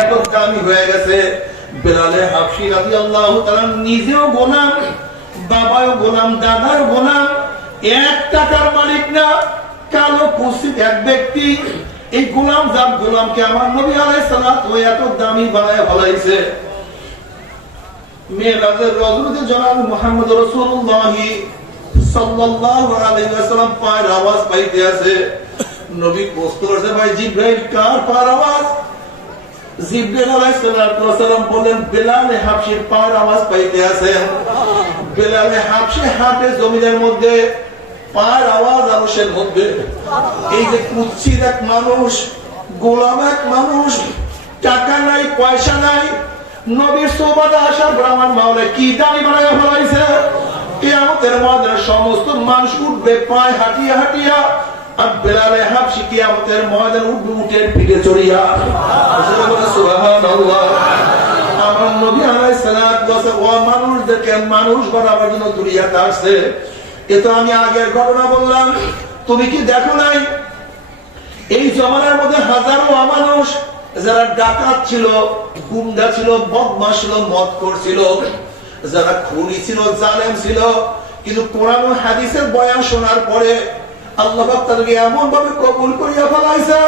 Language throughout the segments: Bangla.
এত দামি হয়ে গেছে। বেলালে হাবশী রাদিয়াল্লাহু তাআলা নিজেও গোলাম, বাবাও গোলাম, দাদাও গোলাম, 1 টাকার মালিক না, কালো কুৎসিত এক ব্যক্তি। এই গোলাম জাত গোলামকে আমার নবী আলাইহিস সালাতু এত দামি বানায় ফলাইছে। মেরাজের রজনীতে জনাব মুহাম্মদ রাসূলুল্লাহ সাল্লাল্লাহু আলাইহি ওয়াসাল্লাম পায়ের আওয়াজ পাইতে আছে। নবী প্রশ্ন করছে, ভাই জিবরাইল কার পায়ের আওয়াজ? জিবরাইল আলাইহিস সালাম বলেন, বেলাল হাবশীর পায়ের আওয়াজ পাইতে আছেন। বেলাল হাবশী হাতে জমিনের মধ্যে, পায়ের আওয়াজ আরশের মধ্যে। এই যে কুৎসিত এক মানুষ, গোলাম এক মানুষ, টাকা নাই, পয়সা নাই, নবীর সোহবতে আসা ব্রাহ্মণ মাওলা কি দামি বানায় ফলাইছে। কিয়ামতের ময়দানে সমস্ত মানুষ উঠবে পায়ে হাঁটিয়া হাঁটিয়া, আর বেলাল হাবশী কিয়ামতের ময়দানে উঠবে উটের পিঠে চড়িয়া। সুবহানাল্লাহ। আমার নবী আলাইহিস সালাতু ওয়াস সালাম ওয়া মানুষদেরকে মানুষ বানাবার জন্য দুনিয়াতে আসছে। এ তো আমি আগের ঘটনা বললাম, তুমি কি দেখো নাই? এই জমানার মধ্যে হাজারো মানুষ যারা ডাকাত ছিল, গুন্ডা ছিল, বদমাশ ছিল, মদ করছিল, যারা খুনি ছিল, জালেম ছিল, কিন্তু কোরআন ও হাদিসের বয়ান শোনার পরে আল্লাহ পাক তাদেরকে এমন ভাবে কবুল করিয়া ফেলাইছে,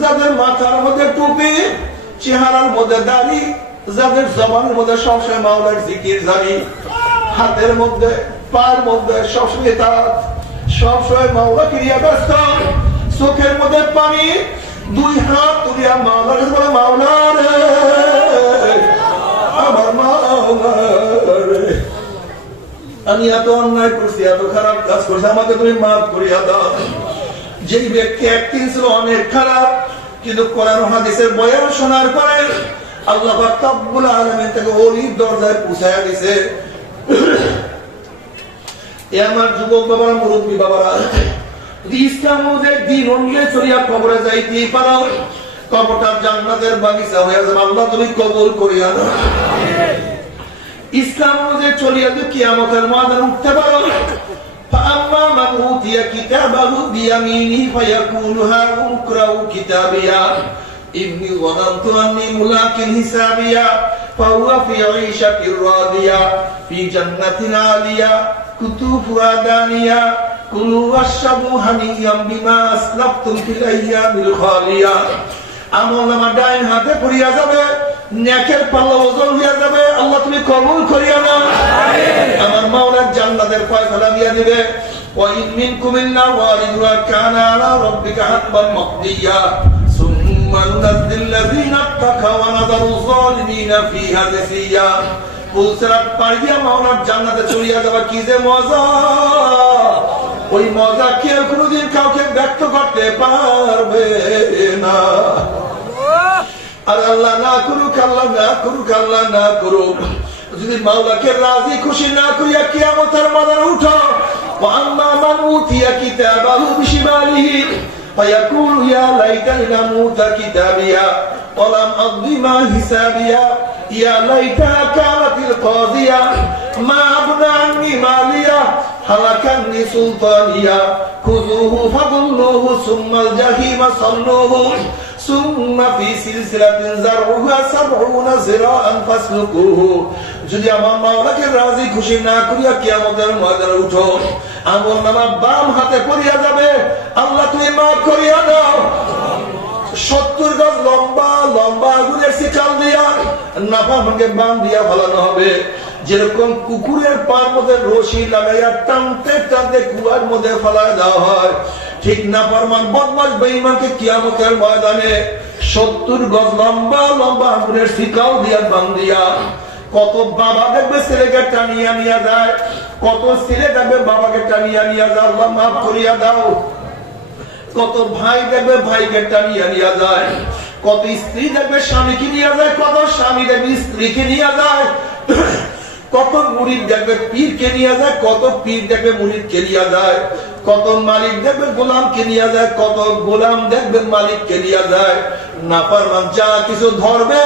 যাদের মাথার মধ্যে টুপি, চেহারার মধ্যে দাড়ি, যাদের জবানের মধ্যে সবসময় মাওলার জিকির জারি, হাতের মধ্যে পায়ের মধ্যে সবসময় তার সবসময় মাওলা ক্রিয়া ব্যস্ত, চোখের মধ্যে পানি, 2 হাত তুলিয়া মাওলার কাছে বলে, মাওলা রে, আমার মাওলা রে, আমি এত অন্যায় করছি, এত খারাপ কাজ করছি, আমাকে তুমি মাফ করিয়া দাও। যেই ব্যক্তি একদিন ছিল অনেক খারাপ, কিন্তু কোরআন ও হাদিসের বয়ান শোনার পরে আল্লাহ পাক রব্বুল আলামিন তাকে ওলির দরজায় পৌঁছায়া দিয়েছে। আমার যুবক বাবারা, মুরব্বী বাবারা, ইসলামের দিন অনুযায়ী চলিয়া কবরে যাইতে পারো, কবরটা জান্নাতের বাগিচা হয়ে যাবে। আল্লাহ তুমি কবুল করিয়া দাও। ইসলাম অনুযায়ী চলিয়া যদি কিয়ামতের ময়দানে উঠতে পারো, فأما من أوتي كتابه بيمينه فيقول هاؤم اقرءوا كتابيه إني ظننت أني ملاق حسابيه فهو في عيشة راضية في جنة عالية قطوفها دانية كلوا واشربوا هنيئا بما أسلفتم في الأيام الخالية। আমলনামা ডাইন হাতে পড়িয়া যাবে, নেকের পাল্লা ওজন হইয়া যাবে। আল্লাহ তুমি কবুল করিয়া নাও। আমার মাওলার জান্নাতের ফয়সালা দিয়া দিবে। ওয়া ইন মিনকুম ইল্লা ওয়ারিদুহা কানা আলা রাব্বিকা হাতমান মাকদিয়া সুম্মা নুনাজ্জিল্লাযীনা তাকাও ওয়া নাযারু যালিমিনা ফিহা জাসিয়া। পুলসরাত পাড়ি দিয়া মাওলার জান্নাতে চলিয়া যাওয়া কি যে মজা! ওই মজা কেউ কোনোদিন কাউকে ব্যক্ত করতে পারবে না। আর আল্লাহ না করুক, আল্লাহ না করুক, আল্লাহ না করুক, যদি মাওলাকে রাজি খুশি না করিয়া কিয়ামতের ময়দানে উঠো, ওয়াম্মা মান উতিয়া কিতাবাহু বিশিমালিহি ফায়াকুলু ইয়া লাইতানি লাম উতা কিতাবিয়া ওয়া লাম আদরি মা হিসাবিয়া ইয়া লাইতাহা কানাতিল কাযিয়া মা আবনা আন্নি মালিয়া হালাকান্নি সুলতানিয়া খুযুহু ফাগুল্লুহু সুম্মাল জাহিমা সাল্লুহু সুম্মা ফি সিলসিলাতিন যারউহা ৭০ যিরাআন ফাসলুকুহু। যদি আমার মাওলাকে রাজি খুশি না করিয়া কিয়ামতের ময়দানে উঠো, আমলনামা বাম হাতে পড়িয়া যাবে। আল্লাহ তুমি মাফ করিয়া দাও। ৭০ গজ লম্বা লম্বা আগুনের শিকাল দিয়া নাফরমানকে বান দিয়া ফেলানো হবে। যেরকম কুকুরের পার মধ্যে রশি লাগাইয়া টানতে টানতে কুয়ার মধ্যে ফেলায় দেওয়া হয়, ঠিক নাফরমান বদমাশ বেঈমানকে কিয়ামতের ময়দানে ৭০ গজ লম্বা লম্বা আগুনের শিকাল দিয়া বান দিয়া। কত বাবা দেখবে ছেলেকে টানিয়া নিয়ে যায়, কত ছেলে দেখবে বাবাকে টানিয়া নিয়ে যায়, আল্লাহ মাফ করিয়া দাও। কত ভাই দেখবে ভাইকে টানিয়া নিয়ে যায়, কত স্ত্রী দেখবে স্বামীকে নিয়ে যায়, কত স্বামী দেখবে স্ত্রীকে নিয়ে যায়, কত মুরিদ দেখবে পীরকে নিয়ে যায়, কত পীর দেখবে মুরিদকে নিয়ে যায়, কত মালিক দেখবে গোলামকে নিয়ে যায়, কত গোলাম দেখবে মালিককে নিয়ে যায়। নাফরমান যা কিছু ধরবে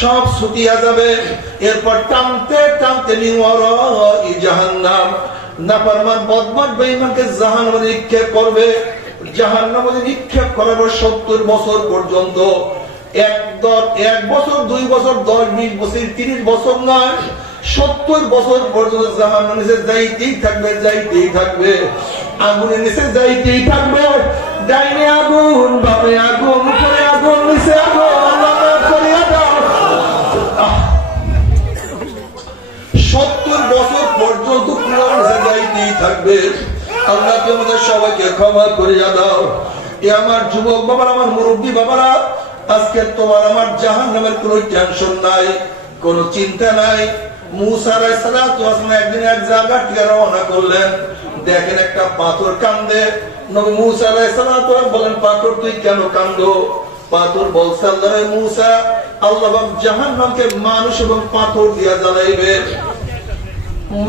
সব ছুটিয়া যাবে। এরপর টানতে টানতে নিওয়ারাই জাহান্নাম, নাফরমান বদমাশ বেঈমানকে জাহান্নামে নিক্ষেপ করবে। জাহান্নামে নিক্ষেপ করার ৭০ বছর পর্যন্ত এক বছর, 2 বছর, 10, 20 বছর, 30 বছর নয়, 70 বছর পর্যন্ত জাহান্নামের নিচে যাইতেই থাকবে, যাইতেই থাকবে, আগুনের নিচে যাইতেই থাকবে। ডাইনে আগুন, বামে আগুন, উপরে আগুন, নিচে আগুন। আল্লাহ মাফ করিয়া দাও। 70 বছর পর্যন্ত কুয়ার নিচে যাইতেই থাকবে। আল্লাহ তোমাদের সবাইকে ক্ষমা করিয়া দাও। এ আমার যুবক বাবারা, আমার মুরব্বী বাবারা, আজকে তোমার আমার জাহান্নামের কোনো টেনশন নাই, কোনো চিন্তা নাই। মুসা আলাইহিস সালাতু ওয়াস সালাম একদিন এক জায়গা থেকে রওনা করলেন, দেখেন একটা পাথর কান্দে। নবী মুসা আলাইহিস সালাতু ওয়াস বলেন, পাথর তুই কেন কান্দো? পাথর বলছে, আল্লাহ মুসা, আল্লাহ জাহান্নামকে মানুষ এবং পাথর দিয়া জ্বালাইবে,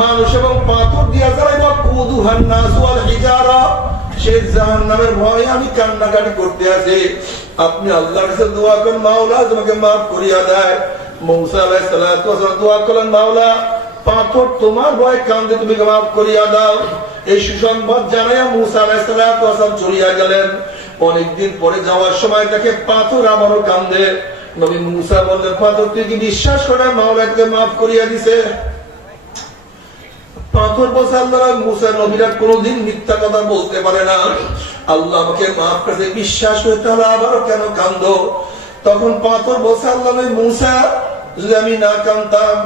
মানুষ এবং পাথর দিয়া জ্বালাইবে। কুদুহান নাস ওয়াল হিজারা, সেই জাহান্নামের ভয়ে আমি কান্নাকাটি করতে আছি। আপনি আল্লাহর কাছে দোয়া করেন, মাওলা তোমাকে মাফ করিয়া দেয়। মুসা আলাইহিস সালাতু ওয়াস সালাম দোয়া করলেন, মাওলা পাথর তোমার ভয়ে কান্দে, তুমি মাফ করিয়া দাও। এই সুসংবাদ জানাইয়া মুসা আলাইহিস সালাতু ওয়াস সালাম চলিয়া গেলেন। অনেকদিন পরে যাওয়ার সময় দেখে পাথর আবারও কান্দে। নবী মুসা বললেন, পাথর তুই কি বিশ্বাস করে মাওলাকে মাফ করিয়া দিছে? পাথর বলছে, আল্লাহ মুসা নবীরা কোনদিন মিথ্যা কথা বলতে পারে না, আল্লাহ আমাকে মাফ করে বিশ্বাস করতে হলে আবারও কেন কান্দো? তখন পাথর বলছে, আল্লাহ মুসা, যদি আমি না কান্দতাম,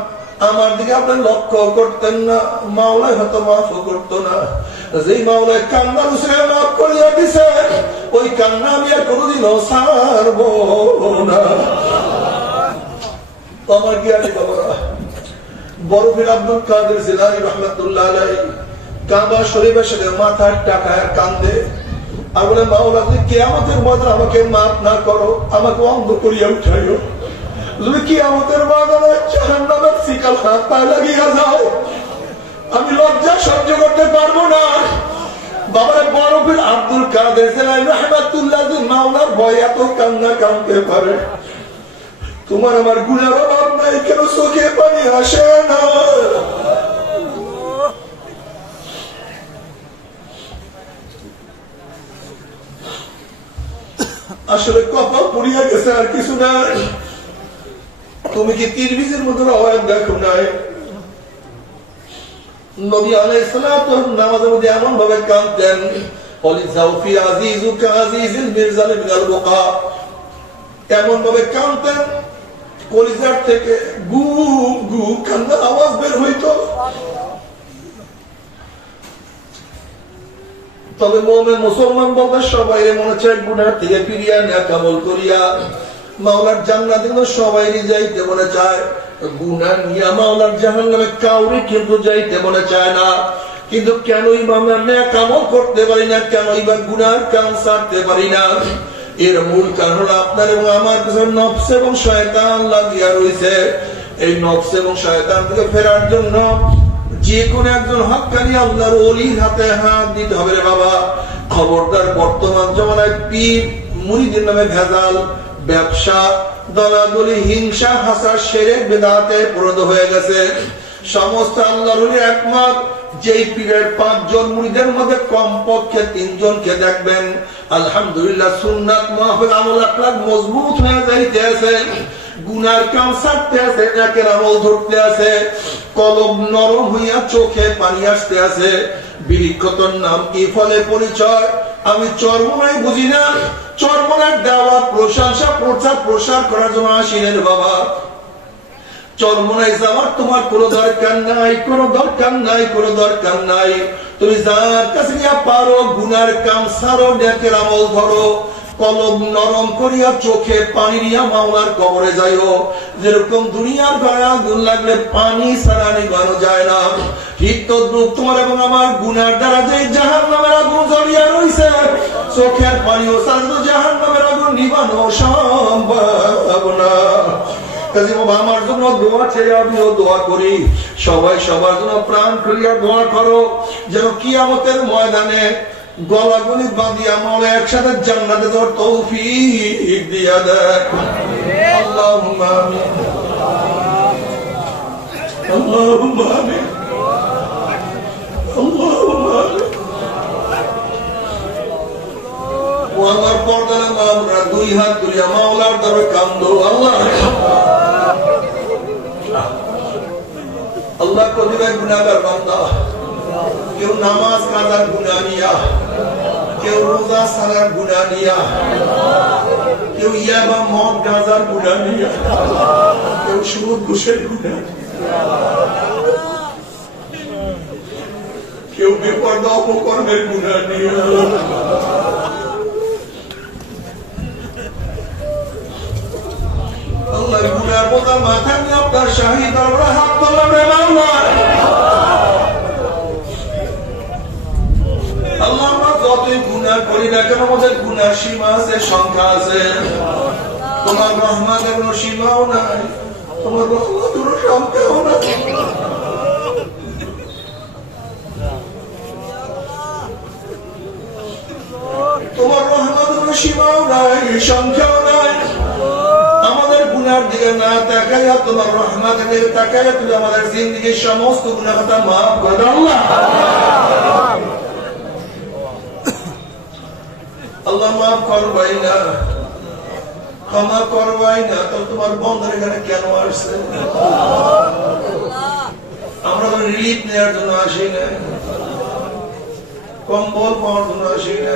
আমার দিকে আপনি লক্ষ্য করতেন না, মাওলায় হয়তো মাফ করতো না। যেই মাওলায় কান্না মুসা মাফ করিয়া দিছে, ওই কান্না আমি আর কোনোদিনও ছাড়বো না। আমার কি আছে বাবারা, বরফির আব্দুল কাদের জিলানী রহমাতুল্লাহ আলাইহি কাবা শরীফের সাথে মাথার টাকায় কান্দে আর বলে, মাওলা তুমি কিয়ামতের ময়দানে আমাকে মাফ না করো, আমাকে অন্ধ করিয়া উঠাইও। যদি কিয়ামতের ময়দানে জাহান্নামের শিকল হাত পায়ে লাগিয়া যায়, আমি লজ্জা সহ্য করতে পারবো না। বাবার বরফির আব্দুল কাদের জিলানী রহমাতুল্লাহ মাওলার ভয়ে এত কান্না কাঁদতে পারে। তোমার আমার গুনার অভাব নাই, কেন চোখে পানি আসে না? আসলে কপাল পুড়িয়া গেছে, আর কিছু নাই। তুমি কি তিরমিজের মতো আওয়াজ দেখো নাই? নবী আলাইহিস সালাতু নামাজের মধ্যে এমন ভাবে কাঁদতেন, ওয়ালিজাউফি আজিজুকা আজিজিল মিরজাল মিনাল বুকা, এমন ভাবে কাঁদতেন কলিজার থেকে গু গু কান্নার আওয়াজ বের হইতো। তবে মুমিন মুসলমান বলতে সবাই মনে চায় গুনাহ থেকে ফিরিয়া নেক আমল করিয়া মাওলার জান্নাতে সবাই যাইতে মনে চায়। গুনাহ নিয়ে মাওলার জাহান্নামে কাউরে কিন্তু যাইতে মনে চায় না। কিন্তু কেনই আমরা নেক আমল করতে পারি না, কেনই বা গুনার কাম ছাড়তে পারি না? এর মূল কারণ হলো আপনার এবং আমার পিছনে নফস এবং শয়তান লাগিয়া রয়েছে। এই নফস এবং শয়তান থেকে ফেরার জন্য যে কোন একজন হক্কানি আল্লাহর ওলির হাতে হাত দিতে হবে রে বাবা। খবরদার, বর্তমান জমানায় পীর মুরিদের নামে ভেজাল, ব্যবসা, দলাদলি, হিংসা, হাসার, শিরক, বিদআতে পরিণত হয়ে গেছে। সমস্ত আল্লাহর ওলি একমত, যেই পীরের 5 জন মুরিদের মধ্যে কমপক্ষে 3 জনকে দেখবেন আলহামদুলিল্লাহ সুন্নাত মাহফিল আমল আখলাক মজবুত হয়ে যাইতে আছে, গুনার কাম ছাড়তে আছে, নেকের আমল ধরতে আছে, কলব নরম হইয়া চোখে পানি আসতে আছে। বিরিক্ষতর নাম কি, ফলে পরিচয়? আমি চরমনাই বুঝি না, চরমনার দেওয়া প্রশংসা প্রচার প্রসার করার জন্য আসিলেন বাবা। চরমনায় যাওয়ার তোমার কোনো দরকার নাই, কোনো দরকার নাই, কোনো দরকার নাই। তুমি যার কাছে গিয়া পারো গুনার কাম ছাড়ো, নেকের আমল ধরো, কলব নরম করিয়া চোখে পানি নিয়া মাওলার কবরে যাইও। যেরকম দুনিয়ার ঘরে আগুন লাগলে পানি ছাড়া নিভানো যায় না, ঠিক তদ্রুপ তোমার এবং আমার গুনার দ্বারা যে জাহান্নামের আগুন জ্বলিয়া রইছে, চোখের পানিও ছাড়া জাহান্নামের আগুন নিভানো সম্ভব না। আমার জন্য দোয়া চাই, আমিও দোয়া করি। সবাই সবার জন্য প্রাণ খুলিয়া দোয়া করো, যেন কিয়ামতের ময়দানে গলাগলি বাঁধিয়া মাওলা একসাথে জান্নাতে যাওয়ার তৌফিক দিয়া দেয়। আল্লাহুম্মা আমিন, আল্লাহুম্মা আমিন, আল্লাহুম্মা আমিন। আল্লাহর পর্দা নামা আমরা দুই হাত তুলিয়া মাওলার দরে কান্দো আল্লাহ আল্লাহ প্রতিভা গুনাহগার বান্দা কেউ নামাজ কাজার গুনাহ নিয়া কেউ রোজা সালার গুনাহ নিয়া কেউ ইয়াবা মদ গাঁজার গুনাহ নিয়া কেউ সুদ ঘুষের গুনাহ কেউ বেপরদা অপকর্মের গুনাহ নিয়া আল্লাহ গুনার বোঝা মাথা নিয়ে আপনার শাহী দরবারে হাত তোলেন রে মাওলা আল্লাহ আমরা যতই গুনাহ করি না কেন আমাদের গুনার সীমা আছে সংখ্যা আছে তোমার রহমতের কোনো সীমাও নাই তোমার রহমতের কোনো সংখ্যাও নাই তোমার রহমতের কোনো সীমাও নাই সংখ্যাও নাই আমাদের গুনার দিকে না তাকাইয়া তোমার রহমতের দিকে তাকাইয়া তুমি আমাদের জিন্দেগীর সমস্ত গুনাহ খাতা মাফ করে দাও আল্লাহ মাফ করবাই না ক্ষমা করবাই না তো তোমার বন্ধের এখানে কেন আসছে আমরা তো রিলিফ নেওয়ার জন্য আসি না কম্বল পাওয়ার জন্য আসি না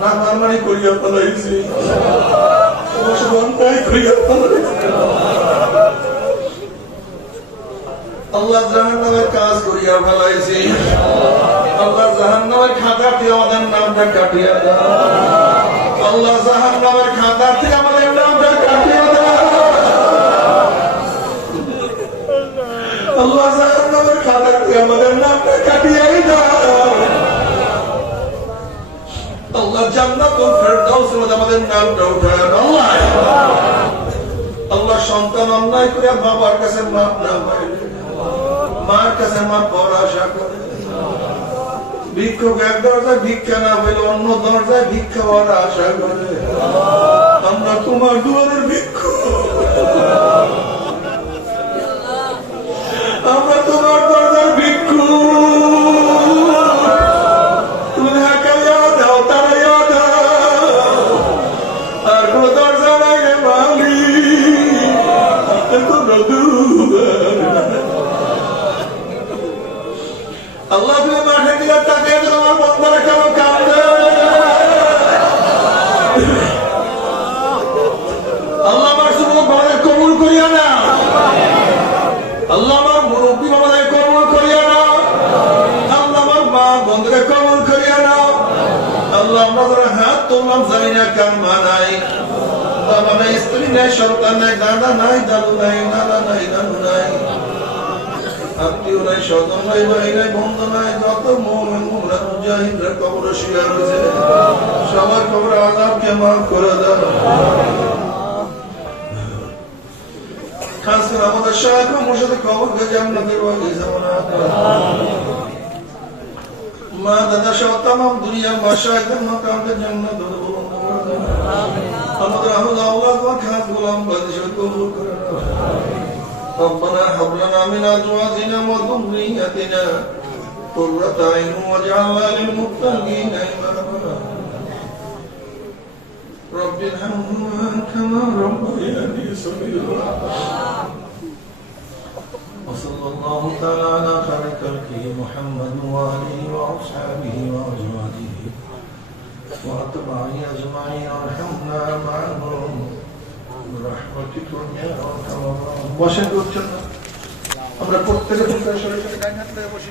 না মারমারি করিয়া ফেলাইছি আল্লাহ জাহান্নামের কাজ করিয়া ফেলাইছি আল্লাহ জাহান্নামের খাতা থেকে আমাদের নামটা কাটিয়ে দাও আল্লাহ জাহান্নামের খাতা থেকে আমাদের নামটা কাটিয়ে দাও আল্লাহ জাহান্নামের খাতা থেকে আমাদের নামটা কাটিয়ে দাও আল্লাহ জান্নাতুল ফেরদাউসের মধ্যে আমাদের নামটা উঠায় দাও আল্লাহ সন্তান অন্যায় করে বাবার কাছে মাপ না পাইলে মার কাছে মাপ পাওয়ার আশা করে ভিক্ষুক এক দরজায় ভিক্ষা না পেলে অন্য দরজায় ভিক্ষা পাওয়ার আশা করে আমরা তোমার দুয়ারের ভিক্ষুক আমরা তোমার দরজার ভিক্ষুক তুমি হাঁকাইয়া দাও তারাইয়া দাও আর কোন দরজা নাই রে মালি আল্লাহ তুমি মাঠে দিয়ে তাকিয়ে তোমার বন্ধরা কেন কাঁদে আল্লাহ আমার যুবক আমাদের কবুল করিয়া না আল্লাহ আমার মুরব্বী আমাদের কবুল করিয়া না আল্লাহ আমার মা বন্ধুকে কবুল করিয়া না আল্লাহ আমরা যারা হাত তুললাম জানি না কার মা নাই বাবা নাই স্ত্রী নাই সন্তান নাই দাদা নাই দাদু নাই নানা নাই নানু নাই আত্মীয় নাই স্বজন নাই ভাই নাই বন্ধু নাই যত মুমিন মুমিনাত মুজাহিদরা কবরে শুয়ে রয়েছে সবার কবরে আযাবকে মাফ করে দাও খাস করে আমাদের শায়খ মুর্শিদের কবরকে জান্নাতের বাগিচা বানাও মা দাদা সহ तमाम দুনিয়া মাশায়েখদের মাকামকে জান্নাতের বুলন্দ করে দাও আমাদের আল্লাহ ওয়া খাস গোলাম বাদশাহ কবুল করে নাও ربنا هب لنا من ازواجنا وذرياتنا قرة اعين واجعلنا للمتقين اماما رب ارحمهما كما ربياني صغيرا وصلى الله تعالى على خير خلقه محمد وآله وأصحابه وأزواجه وأتباعه أجمعين وارحمنا معهم برحمتك يا أرحم الراحمين. আমরা প্রত্যেকে সরে সরে ডাইন হাত ধরে বসি